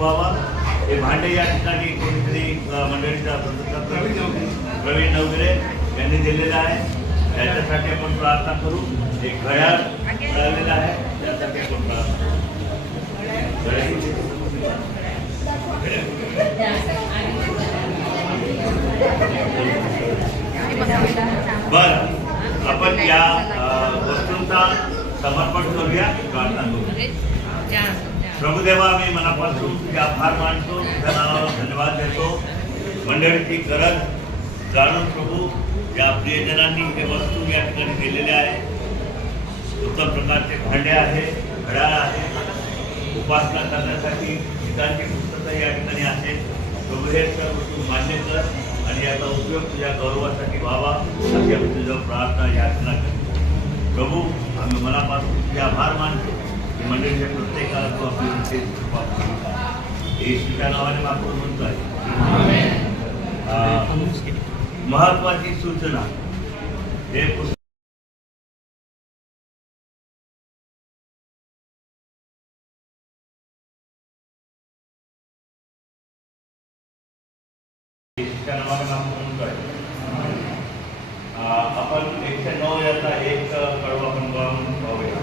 व्हावा। हे भांडे या ठिकाणी कोणीतरी मंडळीचा प्रवीण नवगिरे यांनी दिलेलं आहे, त्याच्यासाठी आपण प्रार्थना करू। एक घड्याळ मिळालेलं आहे, त्यासाठी आपण प्रार्थना करू। बरं, आपण या वस्तूंचा समर्पण करूया, प्रार्थना करू। प्रभुदेवा, मी मनापासून तुझे आभार मानतो, तुझ्या नावाला धन्यवाद देतो। मंडळीची गरज जाणून प्रभू या प्रियजनांनी हे वस्तू या ठिकाणी दिलेले आहे। उत्तम प्रकारचे भांडे आहे, घड्याळ आहे, उपासना करण्यासाठी गीतांची पुस्तकं या ठिकाणी आहेत। प्रभू हे सर्व वस्तू मान्य कर आणि याचा उपयोग तुझ्या गौरवासाठी व्हावा, अशी आम्ही तुझं प्रार्थना याचना करतो। प्रभू, आम्ही मनापासून तुझे आभार मानतो की मंडळीच्या प्रत्येकाला तू आपली विशेष कृपा कर। येशूच्या नावाने मागून म्हणतोय, महत्वाची सूचना हे पुस्तक आपण 109 याचा एक कडवा आपण गाऊन पाहूया।